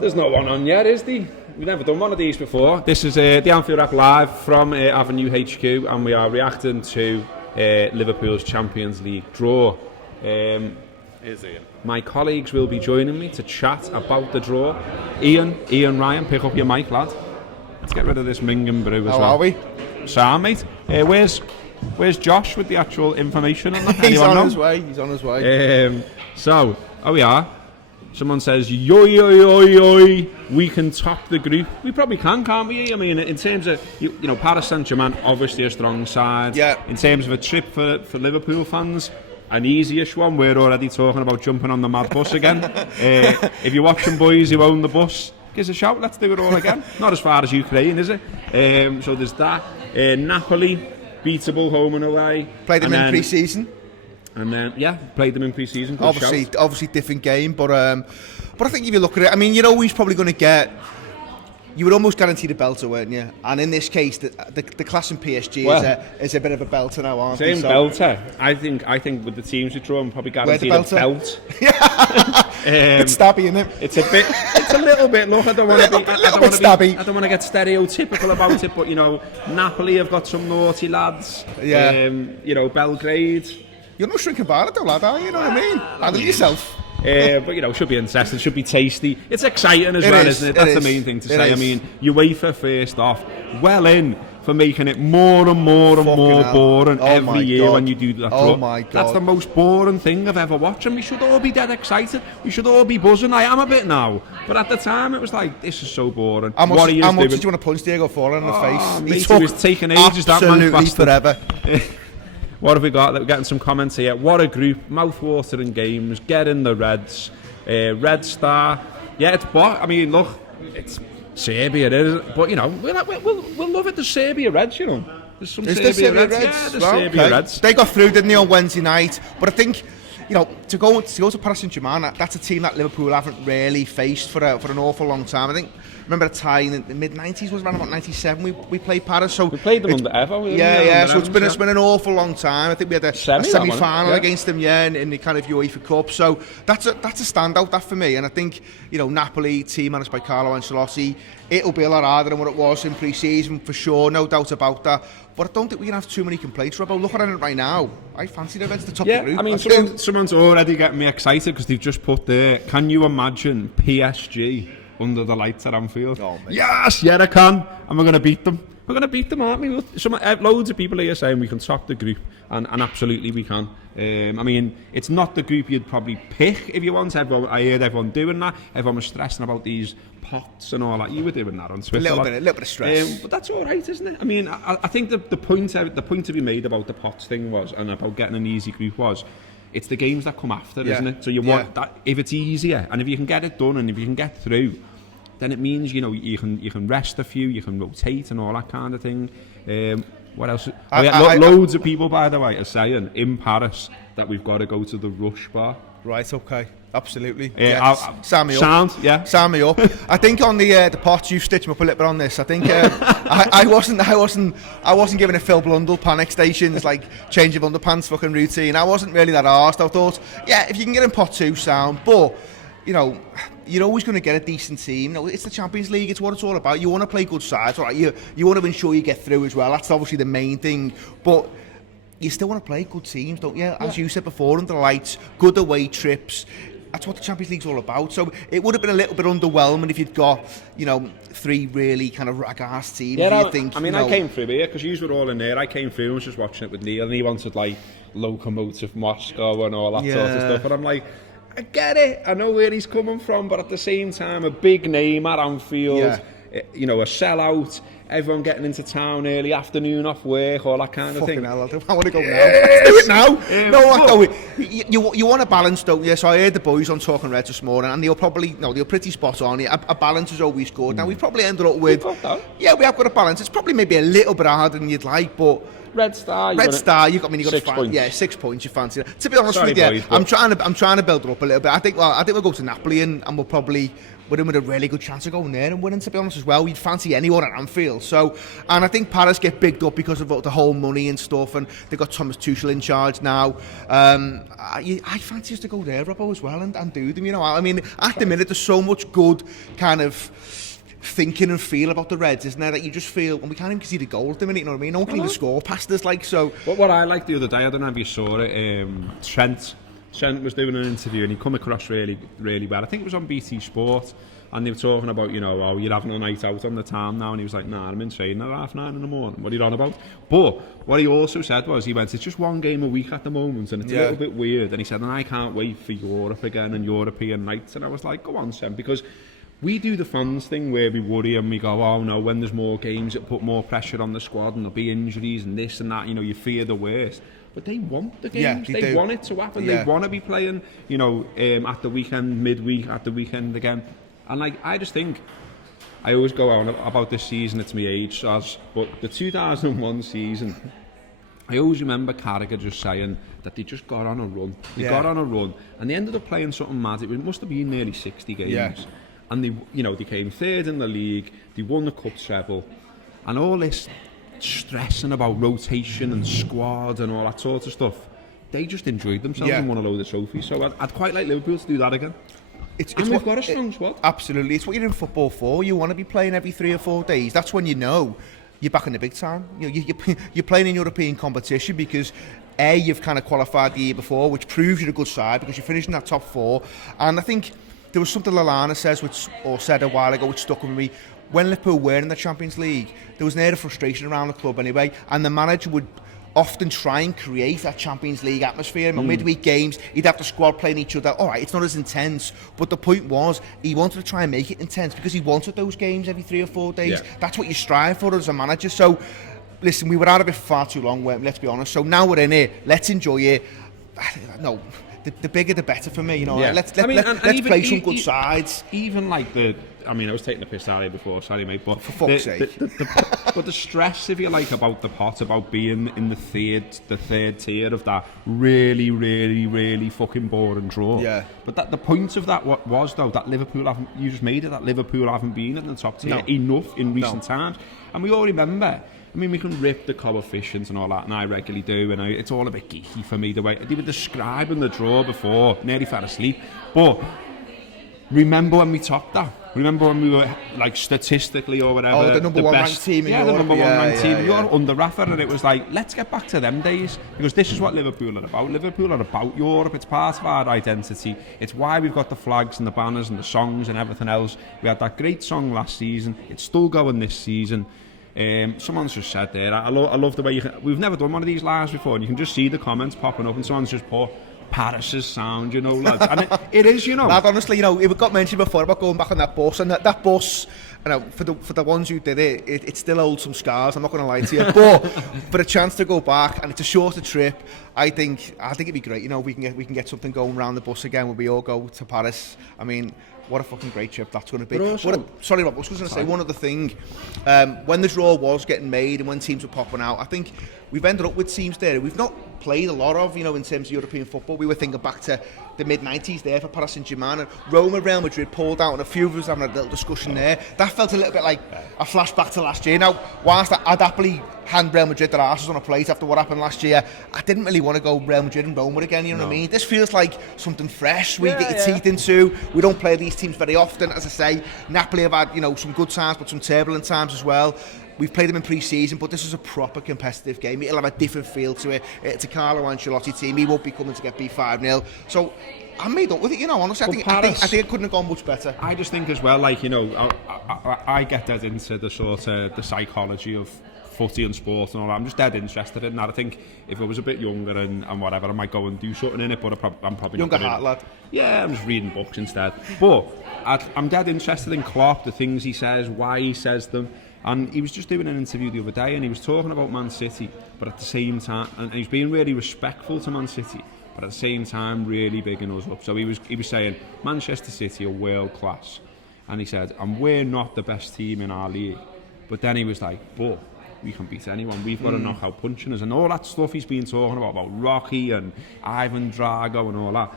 There's no one on yet, is there? We've never done one of these before. This is the Anfield Wrap live from Avenue HQ, and we are reacting to Liverpool's Champions League draw. My colleagues will be joining me to chat about the draw. Ian Ryan, pick up your mic, lad. Let's get rid of this Ming and Brew as well. How are we? Sam, mate. Where's Josh with the actual information on that? He's on his way. He's on his way. So, we are. Someone says, yo, we can top the group. We probably can, can't we? I mean, in terms of, you know, Paris Saint Germain, obviously a strong side. Yeah. In terms of a trip for Liverpool fans, an easy-ish one. We're already talking about jumping on the mad bus again. If you're watching, boys who own the bus, give us a shout, let's do it all again. Not as far as Ukraine, is it? So there's that. Napoli, beatable home and away. Played them in pre-season. And then, played them in pre-season. Obviously different game, but I think if you look at it, I mean, you know, he's probably going to get. You would almost guarantee the belter, weren't you? And in this case, the class in PSG is a bit of a belter now, aren't they? Same belter. I think with the teams we draw, I'm probably guaranteed a belt. It's stabby, isn't it? It's a little bit. Look, I don't want to be stabby. I don't want to get stereotypical about it, but you know, Napoli have got some naughty lads. Yeah. You know, Belgrade. You're not shrinking about it though, lad, are you? You know what I mean? Handle yourself. But you know, should be incessant, should be tasty. It's exciting as well, isn't it? That's the main thing to say. I mean, UEFA first off, well in for making it more and more and more boring every year when you do that. Oh my God. That's the most boring thing I've ever watched, and we should all be dead excited. We should all be buzzing. I am a bit now, but at the time it was like, this is so boring. How much did you want to punch Diego Forlan in the face? He was taking ages. That man bastard. Forever. What have we got? We're getting some comments here. What a group, mouth-watering games, get in the Reds. Red Star. Yeah, it's I mean, look, it's Serbia, isn't it? But, you know, we'll love it, the Serbia Reds, you know. There's some Serbia Reds. Yeah, the Serbia Reds. They got through, didn't they, on Wednesday night? But I think, you know, to go to Paris Saint Germain, that's a team that Liverpool haven't really faced for an awful long time. I think, remember a tie in the mid-90s, was around about 97, we played Paris. So we played them under Evo. So it's been an awful long time. I think we had a semi-final against them, in the kind of UEFA Cup. So that's a standout, that for me. And I think, you know, Napoli, team managed by Carlo Ancelotti, it'll be a lot harder than what it was in pre-season, for sure, no doubt about that. But I don't think we can have too many complaints, Robbo. Look at it right now. I fancy the Reds to top the group. I mean, someone's already getting me excited because they've just put there, can you imagine PSG under the lights at Anfield? Oh, yes, I can. And we're going to beat them. We're going to beat them, aren't we? Loads of people here saying we can top the group, and absolutely we can. I mean, it's not the group you'd probably pick if you want. I heard everyone doing that. Everyone was stressing about these pots and all that. You were doing that on Twitter. A little bit of stress. But that's all right, isn't it? I mean, I think the point to be made about the pots thing was, and about getting an easy group was, it's the games that come after, isn't it? So you want that, if it's easier, and if you can get it done, and if you can get through, then it means, you know, you can rest a few, you can rotate and all that kind of thing. What else? Loads of people, by the way, are saying in Paris that we've got to go to the Rush bar. Right, okay. Absolutely. Sign me up. Sign me up. I think on the pots, you stitched me up a little bit on this. I think I wasn't giving a Phil Blundell panic stations like change of underpants fucking routine. I wasn't really that arsed. I thought, if you can get in pot 2, sound. But you know, you're always going to get a decent team. You know, it's the Champions League. It's what it's all about. You want to play good sides, all right? You want to ensure you get through as well. That's obviously the main thing. But you still want to play good teams, don't you? As you said before, under the lights, good away trips. That's what the Champions League's all about. So it would have been a little bit underwhelming if you'd got, you know, 3 really kind of rag-ass teams. I came through here, because you were all in there. I came through and was just watching it with Neil, and he wanted, like, Lokomotiv Moscow and all that sort of stuff. And I'm like, I get it. I know where he's coming from, but at the same time, a big name at Anfield, you know, a sellout, everyone getting into town early afternoon off work, all that kind of thing. Hell, I want to go now. Let's do it now. You want a balance, don't you? So I heard the boys on Talking Reds this morning, and they're pretty spot on. A balance is always good. Now we've probably ended up with, we have got a balance. It's probably maybe a little bit harder than you'd like, but Red Star, you got 6 points. 6 points. You fancy that? To be honest with you, boys, I'm trying to build it up a little bit. I think we'll go to Napoli and we'll probably we're in with a really good chance of going there and winning, to be honest, as well. We'd fancy anyone at Anfield. So, and I think Paris get bigged up because of the whole money and stuff, and they've got Thomas Tuchel in charge now. I fancy us to go there, Robbo, as well, and do them, you know. I mean, at the minute, there's so much good kind of thinking and feel about the Reds, isn't there, that you just feel, and we can't even see the goal at the minute, you know what I mean? No one can even score past us, like, so. What I liked the other day, I don't know if you saw it, Trent was doing an interview and he come across really, really well. I think it was on BT Sport, and they were talking about, you know, you're having a night out on the town now, and he was like, nah, I'm in training at 9:30 in the morning. What are you on about? But what he also said was, he went, it's just one game a week at the moment, and it's a little bit weird. And he said, and I can't wait for Europe again and European nights. And I was like, go on, Sam, because we do the fans thing where we worry and we go, oh no, when there's more games, it put more pressure on the squad and there'll be injuries and this and that, you know, you fear the worst. But they want the games, they want it to happen, they want to be playing, you know, at the weekend, midweek, at the weekend again. And like, I just think, I always go on about this season, it's my age, but the 2001 season, I always remember Carragher just saying that they just got on a run. They got on a run, and they ended up playing something mad. It must have been nearly 60 games. Yeah. And they, you know, they came third in the league, they won the cup treble, and all this stressing about rotation and squad and all that sort of stuff, they just enjoyed themselves and won a load of trophies. So I'd quite like Liverpool to do that again. And we've got a strong squad. Absolutely, it's what you're in football for. You want to be playing every 3 or 4 days. That's when you know you're back in the big time. You're playing in European competition because you've kind of qualified the year before, which proves you're a good side because you're finishing that top 4. And I think there was something Lallana said a while ago which stuck with me. When Liverpool were in the Champions League, there was an air of frustration around the club anyway, and the manager would often try and create that Champions League atmosphere. Midweek games, he'd have the squad playing each other. All right, it's not as intense, but the point was he wanted to try and make it intense because he wanted those games every 3 or 4 days. That's what you strive for as a manager. So, listen, we were out of it far too long, let's be honest. So now we're in it, let's enjoy it. No, the bigger the better for me, you know. Let's play some good sides. Even like I was taking the piss out of you before, sorry mate, but for fuck's sake. But the stress, if you like, about the pot, about being in the third tier of that really, really, really fucking boring draw. Yeah. But the point of that was though that Liverpool haven't been in the top tier enough in recent times, and we all remember. I mean, we can rip the coefficients and all that, and I regularly do, and it's all a bit geeky for me, the way they were describing the draw before, nearly fell asleep. But remember when we topped that? Remember when we were, like, statistically or whatever, the number one ranked team in Europe? Yeah, the number one ranked team. We were under Rafa, and it was like, let's get back to them days, because this is what Liverpool are about. Liverpool are about Europe, it's part of our identity. It's why we've got the flags and the banners and the songs and everything else. We had that great song last season, it's still going this season. Someone's just said there, I love the way we've never done one of these lives before, and you can just see the comments popping up, and someone's just put Paris's sound, you know, lads. And it is, you know. Lad, honestly, you know, it got mentioned before about going back on that bus, and that bus, you know, for the ones who did it still holds some scars, I'm not going to lie to you, but for a chance to go back, and it's a shorter trip, I think it'd be great, you know, we can get something going around the bus again, where we all go to Paris. I mean, what a fucking great trip that's going to be. Sorry, Rob, I was going to say one other thing. When the draw was getting made and when teams were popping out, I think we've ended up with teams there we've not played a lot of, you know, in terms of European football. We were thinking back to the mid-90s there for Paris Saint Germain, and Roma, Real Madrid pulled out, and a few of us having a little discussion there. That felt a little bit like a flashback to last year. Now, whilst I'd happily hand Real Madrid their arses on a plate after what happened last year, I didn't really want to go Real Madrid and Roma again, you know what I mean? This feels like something fresh we get your teeth into. We don't play these teams very often. As I say, Napoli have had, you know, some good times but some turbulent times as well. We've played them in pre-season, but this is a proper competitive game. It'll have a different feel to it. It's a Carlo Ancelotti team. He won't be coming to get beat 5-0. So I'm made up with it, you know, honestly. I think it couldn't have gone much better. I just think as well, like, you know, I get dead into the sort of the psychology of footy and sport and all that. I'm just dead interested in that. I think if I was a bit younger and whatever, I might go and do something in it, but I'm probably younger not heart lad. Yeah, I'm just reading books instead. But I'm dead interested in Klopp, the things he says, why he says them. And he was just doing an interview the other day, and he was talking about Man City, but at the same time, and he's being really respectful to Man City, but at the same time really bigging us up. So he was saying Manchester City are world class, and he said, and we're not the best team in our league. But then he was like, but we can beat anyone. We've got a knockout punching us, and all that stuff he's been talking about Rocky and Ivan Drago and all that.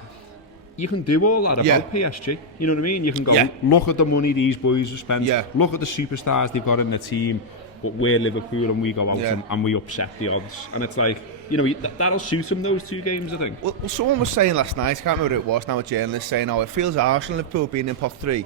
you can do all that about PSG. You know what I mean? You can go, look at the money these boys have spent, look at the superstars they've got in the team, but we're Liverpool and we go out and we upset the odds. And it's like, you know, that'll suit them, those 2 games, I think. Well, someone was saying last night, I can't remember who it was now, a journalist saying, it feels harsh on Liverpool being in pot 3.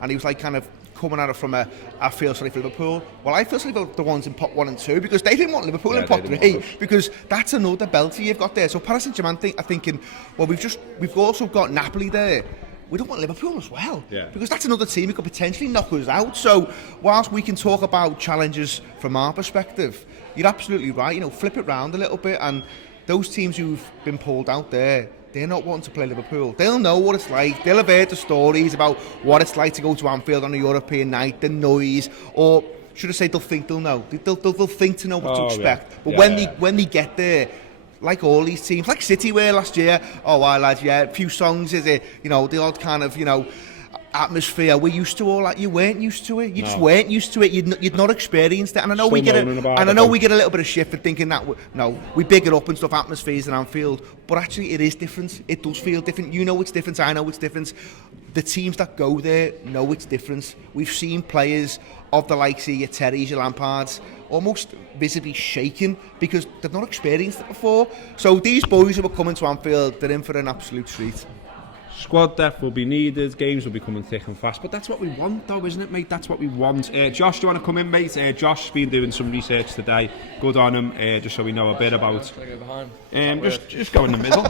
And he was like kind of coming at it from I feel sorry for Liverpool. Well, I feel sorry about the ones in pot 1 and 2 because they didn't want Liverpool in pot 3 because that's another belter you've got there. So Paris Saint Germain are thinking, well, we've also got Napoli there. We don't want Liverpool as well because that's another team who could potentially knock us out. So whilst we can talk about challenges from our perspective, you're absolutely right. You know, flip it round a little bit, and those teams who've been pulled out there, they're not wanting to play Liverpool. They'll know what it's like. They'll have heard the stories about what it's like to go to Anfield on a European night, the noise, or should I say they'll think they'll know. They'll think to know what to expect. But when they get there, like all these teams, like City were last year, lads, a few songs, is it, you know, the odd kind of, you know, atmosphere. We're used to all that. You weren't used to it. You just weren't used to it. You'd not experienced it. And I know we get a little bit of shit for thinking that we big it up and stuff, atmospheres in Anfield, but actually it is different. It does feel different. You know it's different. I know it's different. The teams that go there know it's different. We've seen players of the likes of your Terrys, your Lampards, almost visibly shaken because they've not experienced it before. So these boys who are coming to Anfield, they're in for an absolute treat. Squad depth will be needed, games will be coming thick and fast, but that's what we want though, isn't it, mate? That's what we want. Josh, do you want to come in, mate? Josh's been doing some research today. Good on him, just so we know a bit about... just go in the middle.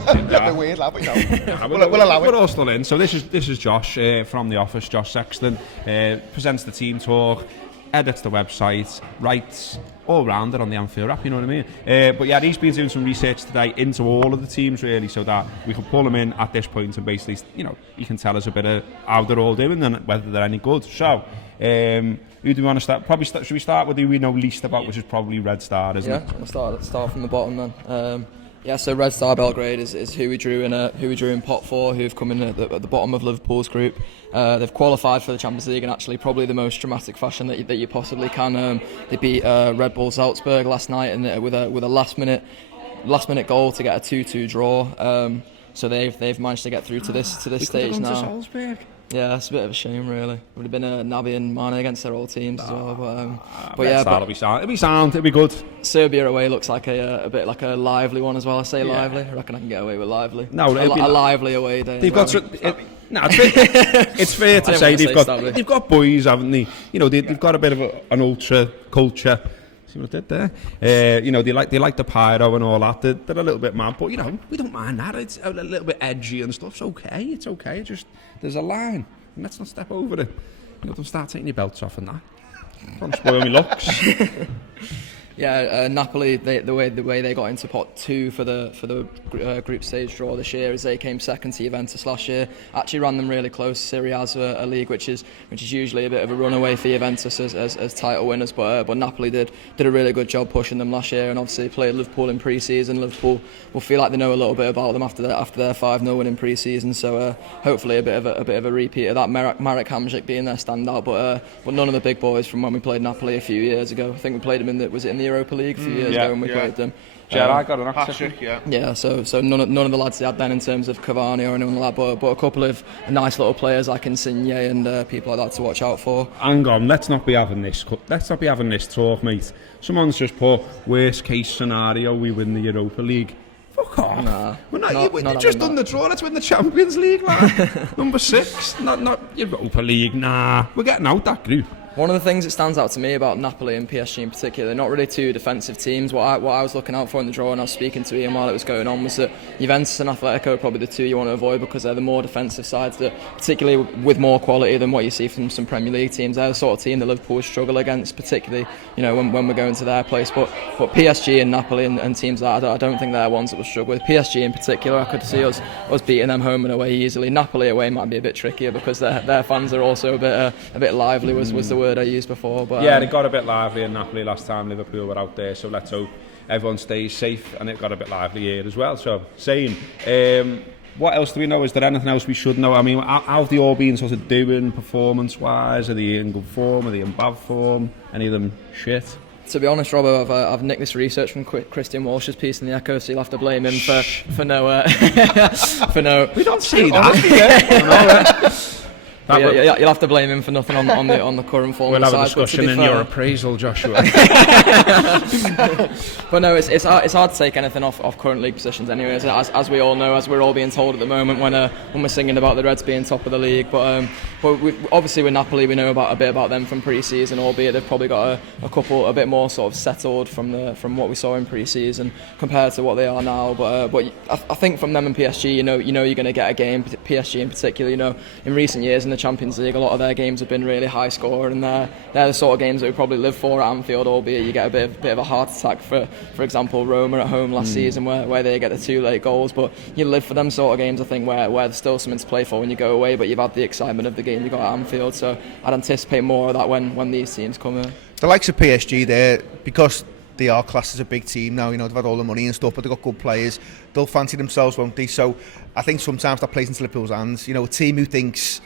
Weird, lad, but you know. We'll allow it. We're all still in. So this is Josh from the office, Josh Sexton, presents the team talk, edits the website, writes all rounder on the Anfield Wrap, you know what I mean? But yeah, he's been doing some research today into all of the teams really, so that we can pull them in at this point and basically, you know, he can tell us a bit of how they're all doing and whether they're any good. So, who do we want to start? Should we start with who we know least about, which is probably Red Star, isn't it? Yeah, let's start from the bottom then. So Red Star Belgrade is who we drew in pot 4, who've come in at the bottom of Liverpool's group. They've qualified for the Champions League in actually probably the most dramatic fashion that you possibly can. They beat Red Bull Salzburg last night and with a last minute goal to get a 2-2 draw. So they've managed to get through to this stage now. To Salzburg. Yeah, it's a bit of a shame, really. It would have been a Naby and Mane against their old teams as well. It'll be sound. It'll be good. Serbia away looks like a bit like a lively one as well. I say lively. I reckon I can get away with lively. No, a lively away day. They've got. It's fair to say they've got boys, haven't they? You know, they've got a bit of an ultra culture. See what I did there? You know, they like the pyro and all that. They're a little bit mad, but you know, we don't mind that. It's a little bit edgy and stuff. It's okay. Just there's a line. And let's not step over it. You know, don't start taking your belts off and that. Don't spoil me looks. Napoli. The way they got into pot 2 for the group stage draw this year is they came second to Juventus last year. Actually ran them really close. Serie A's a league which is usually a bit of a runaway for Juventus as title winners, but Napoli did a really good job pushing them last year, and obviously played Liverpool in pre-season. Liverpool will feel like they know a little bit about them after their 5-0 win in pre-season. So hopefully a bit of a repeat of that. Marek Hamšík being their standout, but none of the big boys from when we played Napoli a few years ago. I think we played them in the Europa League a few years ago when we played them. I got an Patrick, so none of the lads they had then in terms of Cavani or anyone like that, but a couple of nice little players like Insigne and people like that to watch out for. Hang on, let's not be having this talk, mate. Someone's just put worst case scenario we win the Europa League. Fuck off. Nah, we're not just done the draw. Let's win the Champions League, man. Number 6, not Europa League. Nah, we're getting out that group. One of the things that stands out to me about Napoli and PSG in particular, they're not really two defensive teams. What I was looking out for in the draw, and I was speaking to Ian while it was going on, was that Juventus and Atletico are probably the two you want to avoid because they're the more defensive sides, that particularly with more quality than what you see from some Premier League teams. They're the sort of team that Liverpool struggle against, particularly when we're going to their place. But PSG and Napoli and teams like that, I don't think they're ones that will struggle with. PSG in particular, I could see us beating them home and away easily. Napoli away might be a bit trickier because their fans are also a bit lively. Was the word I used before, but they got a bit lively in Napoli last time Liverpool were out there, so let's hope everyone stays safe, and it got a bit lively here as well, so same. What else do we know? Is there anything else we should know? I mean, how have they all been sort of doing performance wise? Are they in good form? Are they in bad form? Any of them shit? To be honest, Robbo, I've nicked this research from Christian Walsh's piece in the Echo, so you'll have to blame him for no. We don't see that. Yeah, you'll have to blame him for nothing on the current form. We'll of the have a side, discussion in your appraisal, Joshua. But no, it's hard to take anything off current league positions anyways, as we all know, as we're all being told at the moment when we're singing about the Reds being top of the league. But obviously with Napoli, we know a bit about them from pre-season, albeit they've probably got a couple a bit more sort of settled from what we saw in pre-season compared to what they are now. But I think from them and PSG, you know you're going to get a game. PSG in particular, in recent years in the Champions League, a lot of their games have been really high score, and they're the sort of games that we probably live for at Anfield, albeit you get a bit of a heart attack for example Roma at home last season where they get the 2 late goals. But you live for them sort of games, I think, where there's still something to play for when you go away, but you've had the excitement of the game you got at Anfield. So I'd anticipate more of that when these teams come in. The likes of PSG there, because they are classed as a big team now, they've had all the money and stuff, but they've got good players, they'll fancy themselves, won't they? So I think sometimes that plays into Liverpool's hands. A team who thinks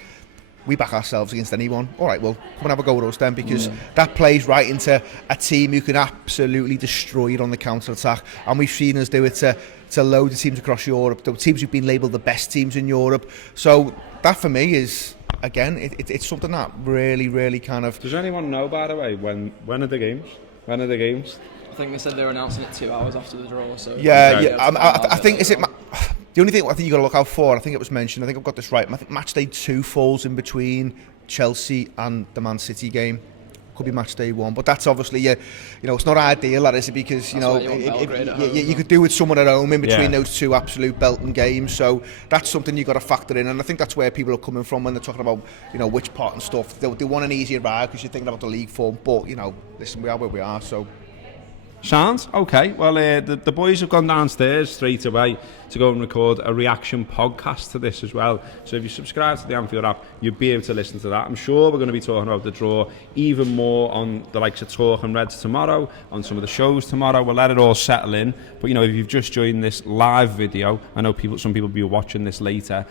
we back ourselves against anyone, all right, well, come and have a go with us then, because that plays right into a team who can absolutely destroy it on the counter-attack, and we've seen us do it to loads of teams across Europe, the teams who've been labelled the best teams in Europe. So that for me is, again, it's something that really kind of... Does anyone know, by the way, when are the games? When are the games? I think they said they were announcing it 2 hours after the draw. So I think the only thing I think you got to look out for, I think it was mentioned, I think I've got this right, I think match day 2 falls in between Chelsea and the Man City game. Could be match day 1, but that's obviously it's not ideal, that is it, because you could do with someone at home in between those 2 absolute belting games. So that's something you got to factor in, and I think that's where people are coming from when they're talking about which part and stuff. They want an easier ride because you're thinking about the league form, but listen, we are where we are. So sounds okay. Well, the boys have gone downstairs straight away to go and record a reaction podcast to this as well. So if you subscribe to the Anfield Wrap, you'll be able to listen to that. I'm sure we're going to be talking about the draw even more on the likes of Talking Reds tomorrow, on some of the shows tomorrow. We'll let it all settle in. But if you've just joined this live video, I know some people will be watching this later.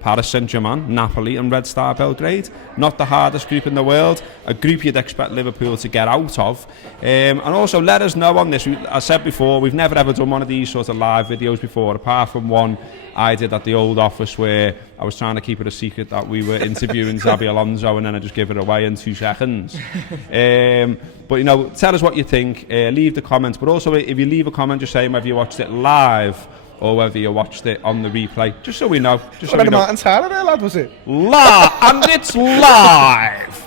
Paris Saint Germain, Napoli and Red Star Belgrade. Not the hardest group in the world, a group you'd expect Liverpool to get out of. And also let us know on this. I said before, we've never ever done one of these sorts of live videos before, apart from one I did at the old office where I was trying to keep it a secret that we were interviewing Xabi Alonso, and then I just gave it away in 2 seconds. But tell us what you think, leave the comments, but also if you leave a comment just saying whether you watched it live or whether you watched it on the replay, just so we know. Martin Tyler there, lad, was it? Live! And it's live!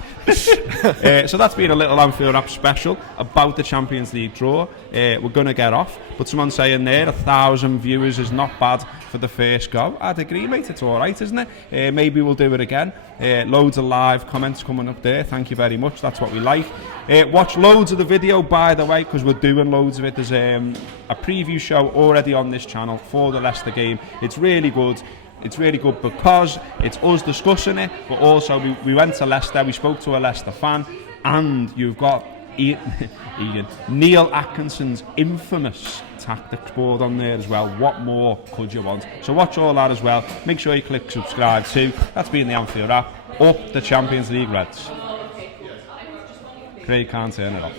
So that's been a little Anfield Wrap special about the Champions League draw. We're going to get off, but someone's saying there 1,000 viewers is not bad for the first go. I'd agree, mate, it's alright, isn't it? Maybe we'll do it again. Loads of live comments coming up there, thank you very much, that's what we like. Watch loads of the video, by the way, because we're doing loads of it. There's a preview show already on this channel for the Leicester game. It's really good. It's really good because it's us discussing it, but also we went to Leicester, we spoke to a Leicester fan, and you've got Neil Atkinson's infamous tactics board on there as well. What more could you want? So watch all that as well. Make sure you click subscribe too. That's been the Anfield Wrap. Up the Champions League Reds. Craig can't turn it off.